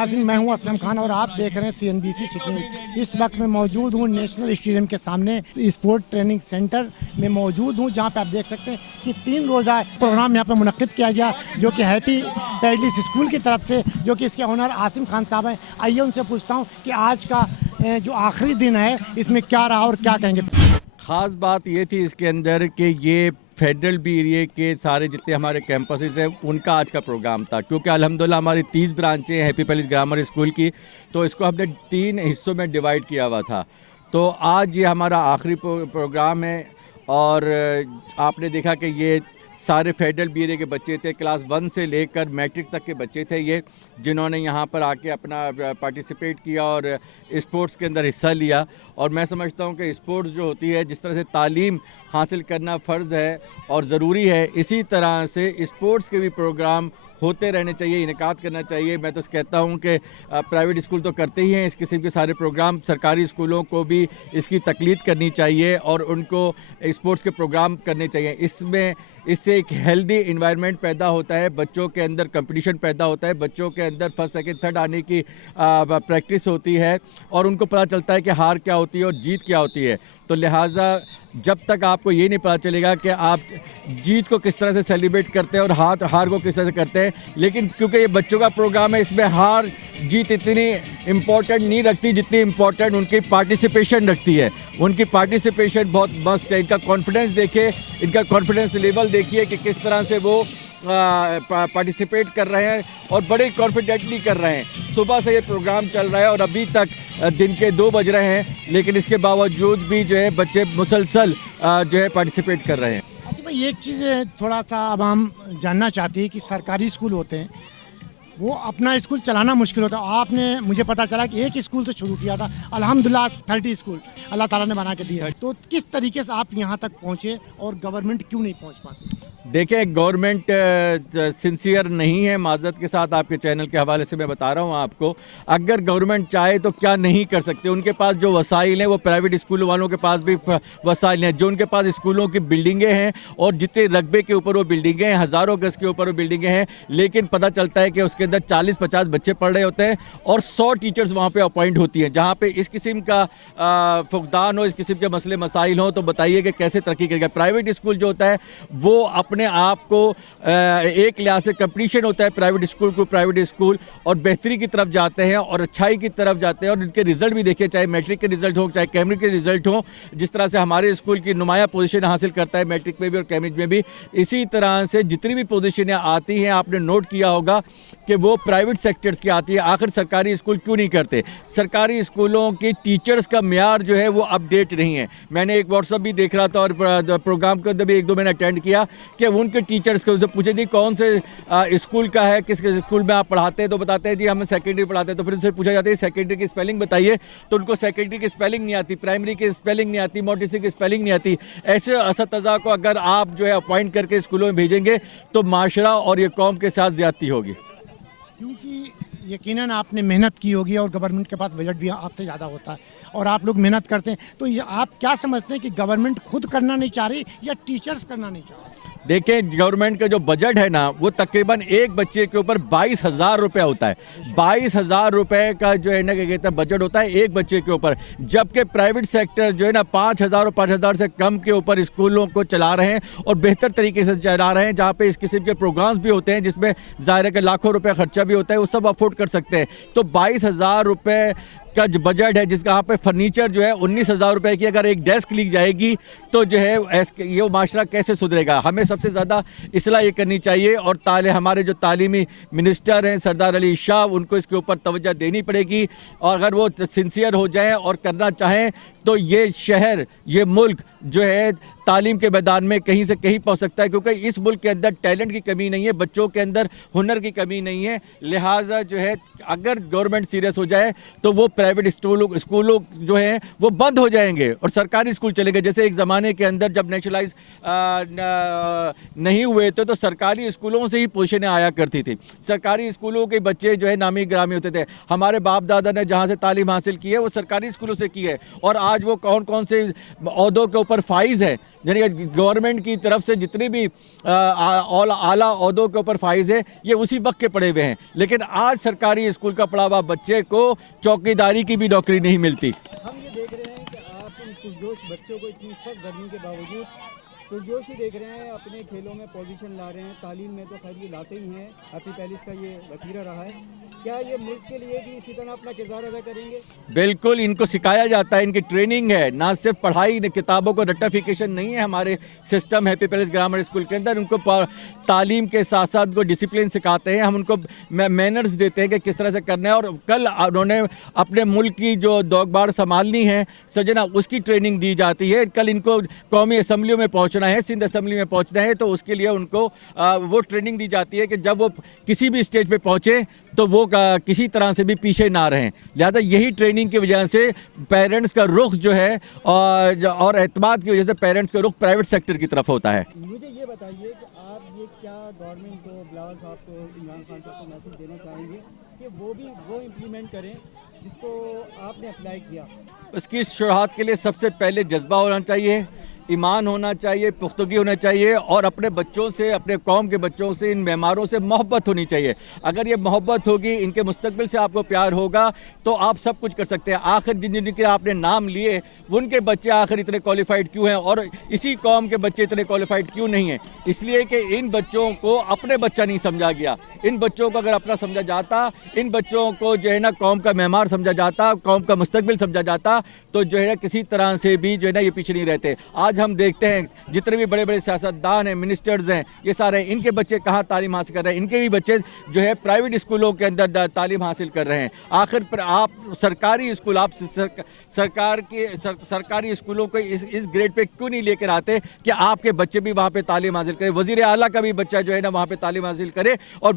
नाज़रीन, मैं हूं असलम खान और आप देख रहे हैं CNBC सिटी न्यूज़। इस वक्त मैं मौजूद हूं नेशनल स्टेडियम के सामने स्पोर्ट ट्रेनिंग सेंटर में मौजूद हूं, जहां पे आप देख सकते हैं कि 3 रोज़ा प्रोग्राम यहां पे मुनक्किद किया गया, जो कि हैप्पी पैडलिस स्कूल की तरफ से, जो कि इसके ओनर आसिम खान साहब हैं। आइए उनसे पूछता हूँ कि आज का जो आखिरी दिन है इसमें क्या रहा और क्या कहेंगे। ख़ास बात ये थी इसके अंदर कि ये फेडरल बी एरिया के सारे जितने हमारे कैंपसेस हैं उनका आज का प्रोग्राम था, क्योंकि अल्हम्दुलिल्लाह हमारी 30 ब्रांचें हैं हैप्पी पैलेस ग्रामर स्कूल की, तो इसको हमने 3 हिस्सों में डिवाइड किया हुआ था। तो आज ये हमारा आखिरी प्रोग्राम है और आपने देखा कि ये सारे फेडरल बी एरिया के बच्चे थे, क्लास 1 से लेकर मैट्रिक तक के बच्चे थे ये, जिन्होंने यहाँ पर आके अपना पार्टिसिपेट किया और स्पोर्ट्स के अंदर हिस्सा लिया। और मैं समझता हूँ कि स्पोर्ट्स जो होती है, जिस तरह से तालीम हासिल करना फ़र्ज़ है और ज़रूरी है, इसी तरह से स्पोर्ट्स के भी प्रोग्राम होते रहने चाहिए, इनेकाद करना चाहिए। मैं तो कहता हूँ कि प्राइवेट स्कूल तो करते ही हैं इस किस्म के सारे प्रोग्राम, सरकारी स्कूलों को भी इसकी तकलीद करनी चाहिए और उनको स्पोर्ट्स के प्रोग्राम करने चाहिए। इससे एक हेल्दी इन्वायरमेंट पैदा होता है, बच्चों के अंदर कंपटीशन पैदा होता है, बच्चों के अंदर फर्स्ट सेकंड थर्ड आने की प्रैक्टिस होती है और उनको पता चलता है कि हार क्या होती है और जीत क्या होती है। तो लिहाजा जब तक आपको ये नहीं पता चलेगा कि आप जीत को किस तरह से सेलिब्रेट करते हैं और हार को किस तरह से करते हैं, लेकिन क्योंकि ये बच्चों का प्रोग्राम है, इसमें हार जीत इतनी इम्पोर्टेंट नहीं रखती जितनी इम्पोर्टेंट उनकी पार्टिसिपेशन रखती है। उनकी पार्टिसिपेशन बहुत मस्त है। इनका कॉन्फिडेंस देखिए, इनका कॉन्फिडेंस लेवल देखिए कि किस तरह से वो पार्टिसिपेट कर रहे हैं और बड़े कॉन्फिडेंटली कर रहे हैं। सुबह से ये प्रोग्राम चल रहा है और अभी तक दिन के 2 बज रहे हैं, लेकिन इसके बावजूद भी जो है बच्चे मुसलसल जो है पार्टिसिपेट कर रहे हैं। अच्छा भाई, एक चीज़ थोड़ा सा अब हम जानना चाहते हैं कि सरकारी स्कूल होते हैं, वो अपना स्कूल चलाना मुश्किल होता है। आपने, मुझे पता चला कि एक स्कूल से शुरू किया था, अल्हम्दुलिल्लाह 30 स्कूल अल्लाह ताला ने बना के दिए। तो किस तरीके से आप यहाँ तक पहुँचे और गवर्नमेंट क्यों नहीं पहुँच पाती? देखें, गवर्नमेंट सिंसियर नहीं है, माज़रत के साथ आपके चैनल के हवाले से मैं बता रहा हूँ आपको। अगर गवर्नमेंट चाहे तो क्या नहीं कर सकते। उनके पास जो वसाइल हैं वो प्राइवेट स्कूल वालों के पास भी वसाइल हैं। जो उनके पास स्कूलों की बिल्डिंगें हैं और जितने रकबे के ऊपर वो बिल्डिंगें हैं, हज़ारों गज़ के ऊपर वो बिल्डिंगें हैं, लेकिन पता चलता है कि उसके अंदर 40-50 बच्चे पढ़ रहे होते हैं और 100 टीचर्स वहाँ पर अपॉइंट होती हैं। जहाँ पर इस किस्म का फुकदान हो, इस किस्म के मसले मसाइल हों, तो बताइए कि कैसे तरक्की करेगा। प्राइवेट स्कूल जो होता है वो अपने आप को एक लिहाज से कंपटीशन होता है प्राइवेट स्कूल को, प्राइवेट स्कूल और बेहतरी की तरफ जाते हैं और अच्छाई की तरफ जाते हैं और इनके रिजल्ट भी देखिए, चाहे मैट्रिक के रिजल्ट हो, चाहे कैम्ब्रिज के रिजल्ट हो। जिस तरह से हमारे स्कूल की नुमाया पोजीशन हासिल करता है मैट्रिक में भी और कैम्ब्रिज में भी, इसी तरह से जितनी भी पोजीशनें आती हैं, आपने नोट किया होगा कि वो प्राइवेट सेक्टर्स की आती है। आखिर सरकारी स्कूल क्यों नहीं करते? सरकारी स्कूलों के टीचर्स का म्यार जो है वो अपडेट नहीं है। मैंने एक व्हाट्सअप भी देख रहा था और प्रोग्राम के अंदर भी 1-2 मैंने अटेंड किया कि उनके टीचर्स को उनसे पूछे जी कौन से स्कूल का है, किस स्कूल में आप पढ़ाते हैं, तो बताते हैं जी हम सेकेंडरी पढ़ाते हैं। तो फिर उनसे पूछा जाता है सेकेंडरी की स्पेलिंग बताइए, तो उनको सेकेंडरी की स्पेलिंग नहीं आती, प्राइमरी की स्पेलिंग नहीं आती, मोंटेसरी की स्पेलिंग नहीं आती। ऐसे असतज़ा को अगर आप जो है अपॉइंट करके स्कूलों में भेजेंगे तो माशरा और ये कौम के साथ ज़्यादती होगी। क्योंकि यकीनन आपने मेहनत की होगी और गवर्नमेंट के पास बजट भी आपसे ज़्यादा होता है और आप लोग मेहनत करते हैं, तो ये आप क्या समझते हैं कि गवर्नमेंट खुद करना नहीं चाह रही या टीचर्स करना नहीं चाह रही? देखें, गवर्नमेंट का जो बजट है ना, वो तकरीबन एक बच्चे के ऊपर 22,000 रुपये होता है। 22,000 रुपये का जो है ना क्या कहते हैं बजट होता है एक बच्चे के ऊपर, जबकि प्राइवेट सेक्टर जो है ना 5,000 और 5,000 से कम के ऊपर स्कूलों को चला रहे हैं और बेहतर तरीके से चला रहे हैं, जहाँ पे इस किस्म के प्रोग्राम्स भी होते हैं जिसमें ज़ाहिर है कि लाखों रुपये खर्चा भी होता है, वो सब अफोर्ड कर सकते हैं। तो 22,000 रुपये का जो बजट है, जिसका यहाँ पे फर्नीचर जो है 19,000 रुपये की अगर एक डेस्क ली जाएगी तो जो है ये माशरा कैसे सुधरेगा? हमें सबसे ज़्यादा इसलाह ये करनी चाहिए और हमारे जो तालीमी मिनिस्टर हैं सरदार अली शाह, उनको इसके ऊपर तवज्जो देनी पड़ेगी और अगर वो सिंसियर हो जाएं और करना चाहें तो ये शहर, ये मुल्क जो है तालीम के मैदान में कहीं से कहीं पहुंच सकता है, क्योंकि इस मुल्क के अंदर टैलेंट की कमी नहीं है, बच्चों के अंदर हुनर की कमी नहीं है। लिहाजा जो है अगर गवर्नमेंट सीरियस हो जाए तो वो प्राइवेट स्कूलों जो हैं वो बंद हो जाएंगे और सरकारी स्कूल चलेंगे। जैसे एक ज़माने के अंदर जब नेशनलाइज नहीं हुए थे तो सरकारी स्कूलों से ही पोजीशनें आया करती थी, सरकारी स्कूलों के बच्चे जो है नामी ग्रामी होते थे। हमारे बाप दादा ने जहाँ से तालीम हासिल की है वो सरकारी स्कूलों से की है और आज वो कौन कौन से ओहदों के ऊपर फाइज है यानी गवर्नमेंट की तरफ से जितनी भी आला ओहदों के ऊपर फाइज है ये उसी वक्त के पड़े हुए हैं, लेकिन आज सरकारी स्कूल का पढ़ा हुआ बच्चे को चौकीदारी की भी नौकरी नहीं मिलती। हम ये देख रहे हैं कि आप इन पुरजोश बच्चों को इतनी सख्त गर्मी के बावजूद पुरजोश ही देख रहे हैं, अपने खेलों में पोजीशन ला रहे हैं, तालीम में तो खैर ये लाते ही हैं। हैप्पी पैलेस का ये वतीरा रहा है, क्या ये मुल्क के लिए भी इसी तरह अपना किरदार अदा करेंगे? बिल्कुल, इनको सिखाया जाता है, इनकी ट्रेनिंग है, ना सिर्फ पढ़ाई किताबों को रट्टाफिकेशन नहीं है हमारे system happy palace grammar school के अंदर। उनको तालीम के साथ साथ उनको डिसिप्लिन सिखाते हैं, हम उनको मैनर्स देते हैं कि किस तरह से करना है। और कल उन्होंने अपने मुल्क की जो दौगबाड़ संभालनी है सजना, उसकी ट्रेनिंग दी जाती है। कल इनको कौमी असम्बलियों में पहुँचना है, सिंध असम्बली में पहुँचना है, तो उसके लिए उनको वो ट्रेनिंग दी जाती है कि जब वो किसी भी स्टेज पर पहुँचे तो वो किसी तरह से भी पीछे ना रहें। लिहाजा यही ट्रेनिंग की वजह से पेरेंट्स का रुख जो है और एतमाद की वजह से पेरेंट्स का रुख प्राइवेट सेक्टर की तरफ होता है। मुझे ये बताइए कि आप ये क्या गवर्नमेंट को, बिलावल साहब को, इमरान खान साहब को मैसेज देना चाहेंगे कि वो भी वो इम्प्लीमेंट करें जिसको आपने अप्लाई किया? उसकी शुरुआत के लिए सबसे पहले जज्बा होना चाहिए, ईमान होना चाहिए, पुख्तगी होना चाहिए और अपने बच्चों से, अपने कौम के बच्चों से, इन मेहमारों से मोहब्बत होनी चाहिए। अगर ये मोहब्बत होगी, इनके मुस्तकबिल से आपको प्यार होगा तो आप सब कुछ कर सकते हैं। आखिर जिनके आपने नाम लिए उनके बच्चे आखिर इतने क्वालिफाइड क्यों हैं और इसी कौम के बच्चे इतने क्वालिफाइड क्यों नहीं हैं? इसलिए कि इन बच्चों को अपने बच्चा नहीं समझा गया। इन बच्चों को अगर अपना समझा जाता, इन बच्चों को जो है ना कौम का मेहमान समझा जाता, कौम का मुस्तकबिल समझा जाता, तो जो है ना किसी तरह से भी जो है ना ये पीछे नहीं रहते। आज हम देखते हैं जितने भी बड़े बड़े सियासतदान हैं, मिनिस्टर्स हैं, ये सारे, इनके बच्चे कहाँ तालीम हासिल कर रहे हैं? इनके भी बच्चे जो है प्राइवेट स्कूलों के अंदर तालीम हासिल कर रहे हैं। आखिर पर आप सरकारी स्कूल, आप सरकारी स्कूलों को इस ग्रेड पे क्यों नहीं लेकर आते कि आपके बच्चे भी वहाँ पे तालीम हासिल करें? वजीर आला का भी बच्चा जो है ना वहाँ पे तालीम हासिल करे और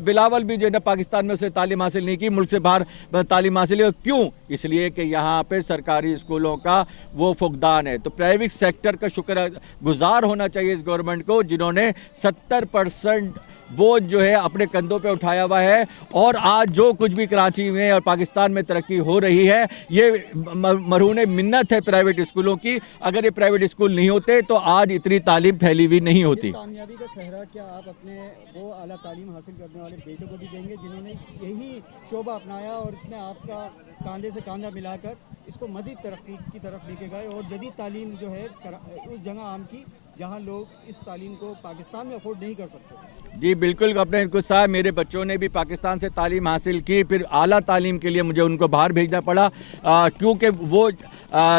बिलावल भी जो है ना पाकिस्तान में उसने तालीम हासिल नहीं की, मुल्क से बाहर तालीम हासिल है। क्यों? इसलिए कि यहाँ पे सरकारी स्कूलों का वो फुकदान है। तो प्राइवेट सेक्टर का शुक्रगुजार होना चाहिए इस गवर्नमेंट को, जिन्होंने 70% बोझ जो है अपने कंधों पे उठाया हुआ है। और आज जो कुछ भी कराची में और पाकिस्तान में तरक्की हो रही है, ये मरहून मिन्नत है प्राइवेट स्कूलों की। अगर ये प्राइवेट स्कूल नहीं होते तो आज इतनी तालीम फैली हुई नहीं होती। कामयाबी का सहरा क्या आप अपने वो आला तालीम हासिल करने वाले बेटों को भी देंगे जिन्होंने यही शोबा अपनाया और इसमें आपका कांधे से कांधा मिलाकर इसको मज़ीद तरक्की की तरफ लेके गए और जदीद तालीम जो है उस जगह आम की जहां लोग इस तालीम को पाकिस्तान में अफोर्ड नहीं कर सकते? जी बिल्कुल, अपने कुछ साहब मेरे बच्चों ने भी पाकिस्तान से तालीम हासिल की, फिर आला तालीम के लिए मुझे उनको बाहर भेजना पड़ा क्योंकि वो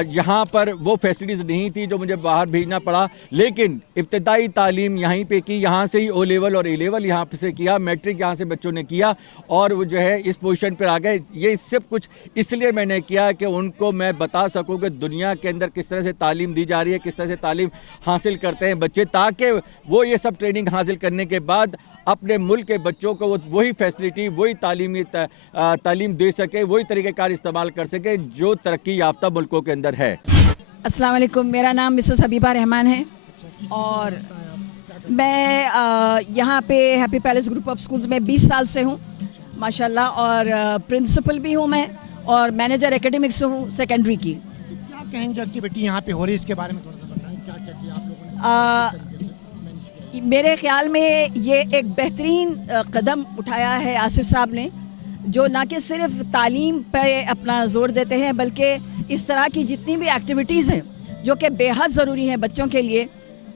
यहाँ पर वो फैसिलिटीज़ नहीं थी जो मुझे बाहर भेजना पड़ा। लेकिन इब्तदाई तालीम यहीं पे की, यहाँ से ही ओ लेवल और ए लेवल यहाँ से किया, मैट्रिक यहाँ से बच्चों ने किया और वो जो है इस पोजीशन पर आ गए। ये सब कुछ इसलिए मैंने किया कि उनको मैं बता सकूँ कि दुनिया के अंदर किस तरह से तालीम दी जा रही है, किस तरह से तालीम हासिल करते हैं बच्चे, ताकि वो ये सब ट्रेनिंग हासिल करने के बाद अपने मुल्क के बच्चों को वही फैसिलिटी, वही तालीम दे सके, वही तरीक़ेकार इस्तेमाल कर सके जो तरक्की याफ्ता मुल्कों के अंदर है। अस्सलाम वालेकुम, मेरा नाम मिसेस हबीबा रहमान है और मैं यहाँ पे happy Palace group of schools में 20 साल से हूँ माशाल्लाह, और प्रिंसिपल भी हूँ मैं और मैनेजर एकेडमिक्स हूँ सेकेंडरी की। क्या कहेंगे एक्टिविटी यहाँ पे हो रही है, इसके बारे में थोड़ा सा बताएं, क्या क्या किया आप लोगों ने? मेरे ख्याल में ये एक बेहतरीन कदम उठाया है आसिफ साहब ने, जो ना कि सिर्फ तालीम पे अपना जोर देते हैं बल्कि इस तरह की जितनी भी एक्टिविटीज़ हैं जो कि बेहद ज़रूरी हैं बच्चों के लिए,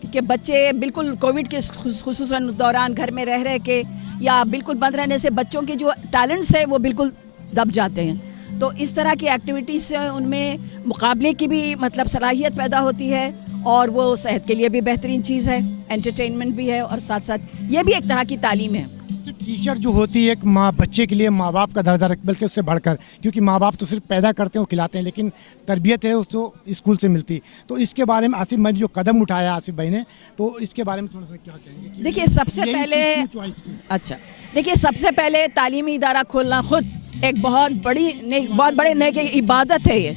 क्योंकि बच्चे बिल्कुल कोविड के खुसूसन दौरान घर में रह के या बिल्कुल बंद रहने से बच्चों के जो टैलेंट्स हैं वो बिल्कुल दब जाते हैं। तो इस तरह की एक्टिविटीज़ से उनमें मुकाबले की भी मतलब सलाहियत पैदा होती है और वो सेहत के लिए भी बेहतरीन चीज़ है, एंटरटेनमेंट भी है और साथ साथ ये भी एक तरह की तालीम है। टीचर जो होती है एक माँ बच्चे के लिए माँ बाप का दर्जा रख, बल्कि उससे बढ़कर, क्योंकि माँ बाप तो सिर्फ पैदा करते हैं, खिलाते हैं, लेकिन तरबियत है उसको स्कूल से मिलती। तो इसके बारे में आसिफ भाई जो कदम उठाया आसिफ भाई ने, तो इसके बारे में थोड़ा सा क्या कहेंगे? देखिए सबसे पहले तालीमी इदारा खोलना खुद एक बहुत बड़े नेक इबादत है ये।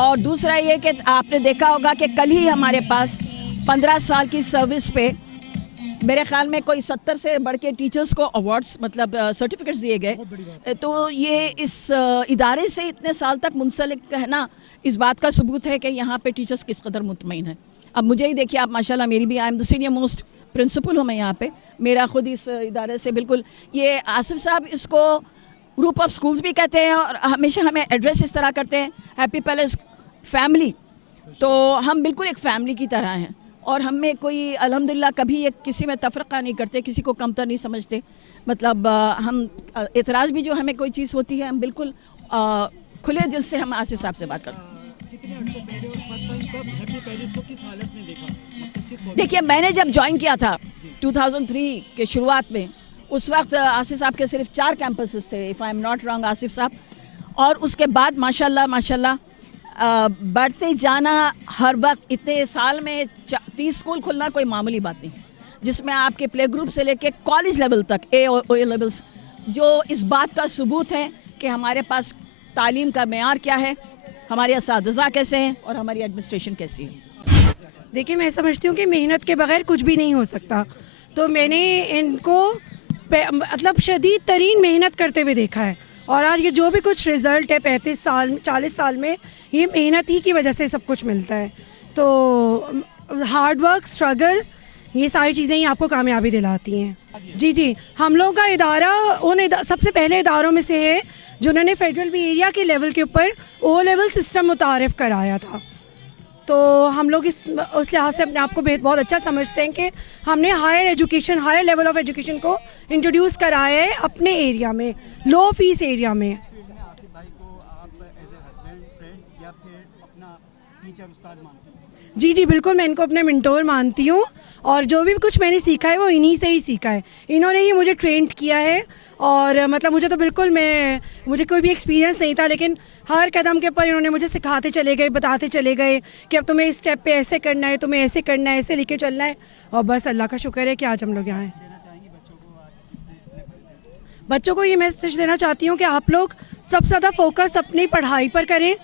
और दूसरा ये कि आपने देखा होगा कि कल ही हमारे पास 15 साल की सर्विस पे मेरे ख्याल में कोई 70 से बढ़ के टीचर्स को अवार्ड्स मतलब सर्टिफिकेट्स दिए गए। तो ये इस इदारे से इतने साल तक मुंसलिक रहना इस बात का सबूत है कि यहाँ पे टीचर्स किस कदर मुतमईन है। अब मुझे ही देखिए आप, माशाल्लाह मेरी भी, I am the senior most principal हूँ मैं यहाँ पे, मेरा खुद इस इदारे से बिल्कुल, ये आसिफ साहब इसको ग्रुप ऑफ स्कूल्स भी कहते हैं और हमेशा हमें एड्रेस इस तरह करते हैं, हैप्पी पैलेस फैमिली। तो हम बिल्कुल एक फैमिली की तरह हैं और हमें कोई अल्हम्दुलिल्लाह कभी एक किसी में तफरक़ा नहीं करते, किसी को कमतर नहीं समझते। मतलब हम एतराज़ भी जो हमें कोई चीज़ होती है हम बिल्कुल खुले दिल से हम आसिफ साहब से बात करते हैं। कितने अर्से पहले और फर्स्ट टाइम कब हैप्पी पैलेस को किस हालत में देखा? देखिए मैंने जब ज्वाइन किया था 2003 के शुरुआत में, उस वक्त आसिफ साहब के सिर्फ 4 कैंपसेस थे, if I am not wrong Asif साहब। और उसके बाद माशाल्लाह माशाल्लाह बढ़ते जाना, हर वक्त इतने साल में 30 स्कूल खुलना कोई मामूली बात नहीं, जिसमें आपके प्ले ग्रुप से लेके कॉलेज लेवल तक ए लेवल्स, जो इस बात का सबूत है कि हमारे पास तालीम का मेयार क्या है, हमारे असातिज़ा कैसे हैं और हमारी एडमिनिस्ट्रेशन कैसी है। देखिए मैं समझती हूँ कि मेहनत के बगैर कुछ भी नहीं हो सकता, तो मैंने इनको मतलब शदीद तरीन मेहनत करते हुए देखा है और आज ये जो भी कुछ रिज़ल्ट है 35 साल 40 साल में, ये मेहनत ही की वजह से सब कुछ मिलता है। तो हार्ड वर्क, स्ट्रगल, ये सारी चीज़ें ही आपको कामयाबी दिलाती हैं। जी जी, हम लोगों का इदारा सबसे पहले इदारों में से है जिन्होंने फेडरल भी एरिया के लेवल के ऊपर ओ लेवल सिस्टम मुतारिफ़ कराया था। तो हम लोग उस लिहाज से अपने आप को बहुत अच्छा समझते हैं कि हमने higher education, higher level of education को इंट्रोड्यूस कराया है अपने एरिया में, लो फीस एरिया में। आसिफ भाई को आप एज ए हस्बैंड, फ्रेंड या फिर अपना टीचर, उस्ताद मानते हैं? जी जी बिल्कुल, मैं इनको अपने मेंटोर मानती हूँ और जो भी कुछ मैंने सीखा है वो इन्हीं से ही सीखा है, इन्होंने ही मुझे ट्रेंड किया है। और मतलब मुझे तो बिल्कुल मुझे कोई भी एक्सपीरियंस नहीं था, लेकिन हर कदम के ऊपर इन्होंने मुझे सिखाते चले गए, बताते चले गए कि अब तुम्हें इस स्टेप पे ऐसे करना है, तुम्हें ऐसे करना है, ऐसे लेके चलना है। और बस अल्लाह का शुक्र है कि आज हम लोग यहाँ हैं। बच्चों को ये मैसेज देना चाहती हूँ कि आप लोग सबसे ज़्यादा फोकस अपनी पढ़ाई पर करें,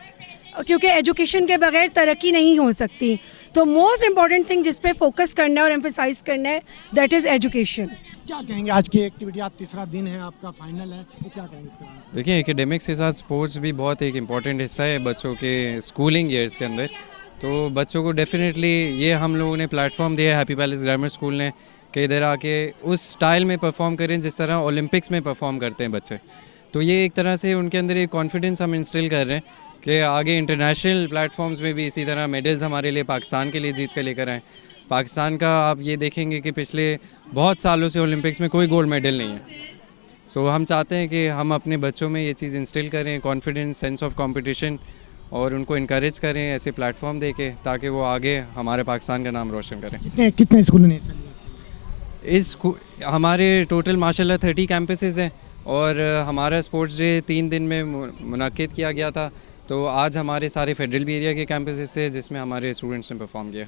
क्योंकि एजुकेशन के बगैर तरक्की नहीं हो सकती। तो मोस्ट इम्पॉर्टेंट थिंग जिस पे फोकस करना है और एम्फेसाइज करना है, दैट इज़ एजुकेशन। क्या कहेंगे आज की एक्टिविटी, आज तीसरा दिन है आपका, फाइनल है, तो क्या कहेंगे इसके बारे में? देखिए एकेडमिक्स के साथ स्पोर्ट्स भी बहुत एक इम्पॉर्टेंट हिस्सा है बच्चों के स्कूलिंग ईयर्स के अंदर। तो बच्चों को डेफिनेटली ये हम लोगों ने प्लेटफॉर्म दिया है हैप्पी पैलेस ग्रामर स्कूल ने कि इधर आके उस स्टाइल में परफॉर्म करें जिस तरह ओलंपिक्स में परफॉर्म करते हैं बच्चे। तो ये एक तरह से उनके अंदर एक कॉन्फिडेंस हम इंस्टिल कर रहे हैं कि आगे इंटरनेशनल प्लेटफॉर्म्स में भी इसी तरह मेडल्स हमारे लिए पाकिस्तान के लिए जीत कर लेकर आएँ। पाकिस्तान का आप ये देखेंगे कि पिछले बहुत सालों से ओलंपिक्स में कोई गोल्ड मेडल नहीं है। सो हम चाहते हैं कि हम अपने बच्चों में ये चीज़ इंस्टिल करें, कॉन्फिडेंस, सेंस ऑफ कंपटीशन, और उनको इनकरेज करें ऐसे प्लेटफॉर्म देके ताकि वो आगे हमारे पाकिस्तान का नाम रोशन करें। कितने स्कूलों ने हिस्सा लिया? इस हमारे टोटल माशाल्लाह 30 कैंपसेस हैं और हमारा स्पोर्ट्स डे 3 दिन में मुनक्किद किया गया था। तो आज हमारे सारे फेडरल भी एरिया के कैंपसेस थे जिसमें हमारे स्टूडेंट्स ने परफॉर्म किया।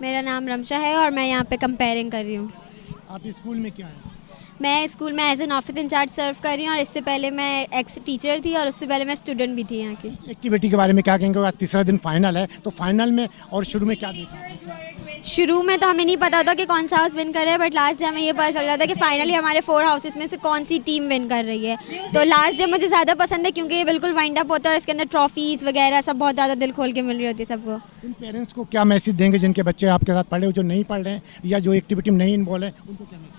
मेरा नाम रमशा है और मैं यहाँ पे कंपेयरिंग कर रही हूँ। आप स्कूल में क्या है? मैं स्कूल में एज एन ऑफिस इंचार्ज सर्व कर रही हूँ और इससे पहले मैं एक्स टीचर थी और उससे पहले मैं स्टूडेंट भी थी यहाँ की। एक्टिविटी के बारे में क्या कहेंगे? आज तीसरा दिन फाइनल है, तो फाइनल में और शुरू में क्या देखा? शुरू में तो हमें नहीं पता था कि कौन सा हाउस विन कर रहा है, बट लास्ट डे हमें ये पता चल रहा था कि फाइनली हमारे 4 हाउसेस में से कौन सी टीम विन कर रही है। तो लास्ट डे मुझे ज़्यादा पसंद है क्योंकि ये बिल्कुल वाइंड अप होता है और इसके अंदर ट्रॉफीज़ वगैरह सब बहुत ज़्यादा दिल खोल के मिल रही होती है सबको। इन पेरेंट्स को क्या मैसेज देंगे जिनके बच्चे आपके साथ पढ़े हो, जो नहीं पढ़ रहे हैं या जो एक्टिविटी में नहीं इन्वॉल्व है, उनको क्या मैसेज?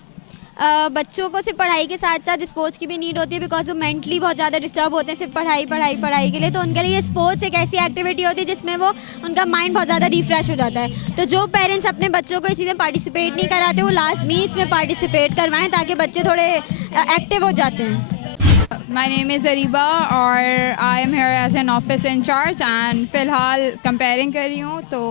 बच्चों को सिर्फ पढ़ाई के साथ साथ स्पोर्ट्स की भी नीड होती है, बिकॉज वो मेंटली बहुत ज़्यादा डिस्टर्ब होते हैं सिर्फ पढ़ाई के लिए। तो उनके लिए स्पोर्ट्स एक ऐसी एक्टिविटी होती है जिसमें वो उनका माइंड बहुत ज़्यादा रिफ्रेश हो जाता है। तो जो पेरेंट्स अपने बच्चों को इस चीज़ में पार्टिसिपेट नहीं कराते वो लाजमी इसमें पार्टिसिपेट करवाएं ताकि बच्चे थोड़े एक्टिव हो जाते हैं। My name is Ariba और I am here as an office in charge and फ़िलहाल कंपेयरिंग कर रही हूँ। तो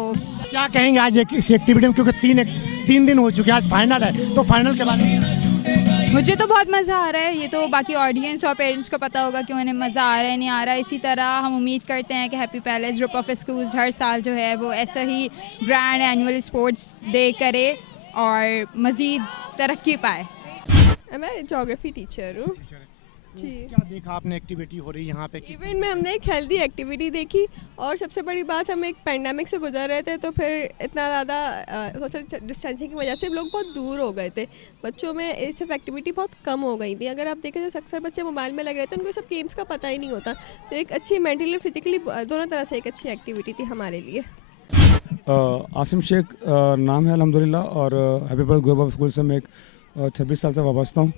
क्या कहेंगे आज इस एक्टिविटी में, क्योंकि 3 दिन हो चुके हैं, आज फाइनल है, तो फाइनल के बारे में? मुझे तो बहुत मज़ा आ रहा है। ये तो बाकी ऑडियंस और पेरेंट्स को पता होगा कि उन्हें मज़ा आ रहा है नहीं आ रहा है। इसी तरह हम उम्मीद करते हैं कि Happy Palace group of schools हर साल जो है वो ऐसा ही ग्रैंड एनुअल स्पोर्ट्स डे करे और मज़ीद तरक्की पाए। मैं ज्योग्राफी टीचर हूँ जी। क्या देखा आपने एक्टिविटी हो रही यहाँ पे? इवेंट में हमने एक हेल्दी एक्टिविटी देखी और सबसे बड़ी बात, हम एक पैंडेमिक से गुजर रहे थे तो फिर इतना ज़्यादा सोशल डिस्टेंसिंग की वजह से लोग बहुत दूर हो गए थे। बच्चों में ये सब एक्टिविटी बहुत कम हो गई थी। अगर आप देखें तो अक्सर बच्चे मोबाइल में लगे रहते हैं, उनको सब गेम्स का पता ही नहीं होता। तो एक अच्छी मेंटली फिजिकली दोनों तरह से एक अच्छी एक्टिविटी थी हमारे लिए। आसिम शेख नाम है अल्हम्दुलिल्लाह, और happy Palace group of school से मैं 26 साल से वाबस्ता हूँ।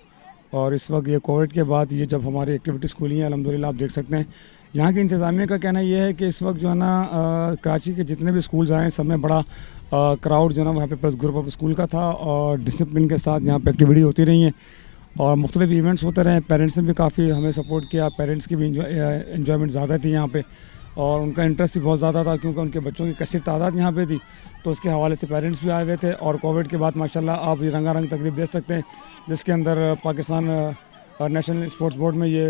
और इस वक्त ये कोविड के बाद ये जब हमारी एक्टिविटीज़ खुली हैं अल्हम्दुलिल्लाह, आप देख सकते हैं यहाँ की इंतज़ामिया का कहना ये है कि इस वक्त जो है ना कराची के जितने भी स्कूल्स आए हैं सब में बड़ा क्राउड जो है ना वो happy Palace group of school का था, और डिसिप्लिन के साथ यहाँ पे एक्टिविटी होती रही हैं और मुख्तलिफ इवेंट्स होते रहे। पेरेंट्स ने भी काफ़ी हमें सपोर्ट किया, पेरेंट्स की भी इन्जॉयमेंट ज़्यादा थी यहाँ पे, और उनका इंटरेस्ट भी बहुत ज़्यादा था क्योंकि उनके बच्चों की कसीर तादाद यहाँ पे थी, तो उसके हवाले से पेरेंट्स भी आए हुए थे। और कोविड के बाद माशाल्लाह आप ये रंगारंग तकरीब देख सकते हैं, जिसके अंदर पाकिस्तान नेशनल स्पोर्ट्स बोर्ड में ये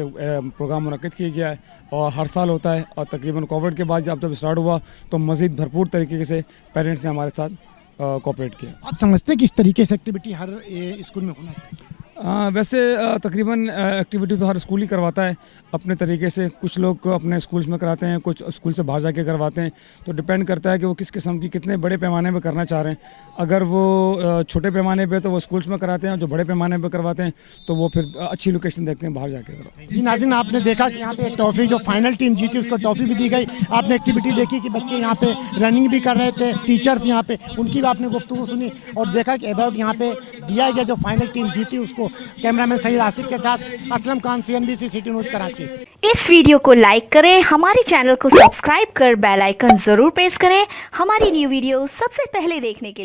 प्रोग्राम मुनक्किद किया गया है और हर साल होता है। और तकरीबन कोविड के बाद जब स्टार्ट हुआ तो मज़ीद भरपूर तरीके से पेरेंट्स ने हमारे साथ कोऑपरेट किया। आप समझते हैं कि इस तरीके से एक्टिविटी हर स्कूल में होना चाहिए? वैसे तकरीबन एक्टिविटी तो हर स्कूल ही करवाता है अपने तरीके से। कुछ लोग अपने स्कूल्स में कराते हैं, कुछ स्कूल से बाहर जाके करवाते हैं, तो डिपेंड करता है कि वो किस किस्म की कितने बड़े पैमाने पे करना चाह रहे हैं। अगर वो छोटे पैमाने पे तो वो स्कूल्स में कराते हैं, जो बड़े पैमाने पे करवाते हैं तो वो फिर अच्छी लोकेशन देखते हैं बाहर जाके करवाते हैं। जी नाज़रीन, आपने देखा कि यहाँ पे ट्रॉफी जो फाइनल टीम जीती उसको ट्रॉफी भी दी गई। आपने एक्टिविटी देखी कि बच्चे यहाँ पे रनिंग भी कर रहे थे, टीचर्स यहाँ पे उनकी भी आपने गुफ्तगू सुनी और देखा कि अवार्ड यहाँ पे दिया गया जो फाइनल टीम जीती उसको। कैमरामैन सईद आसिफ के साथ Aslam Khan, CNBC city news Karachi. इस वीडियो को लाइक करें, हमारे चैनल को सब्सक्राइब कर बेल आइकन जरूर प्रेस करें हमारी न्यू वीडियो सबसे पहले देखने के लिए।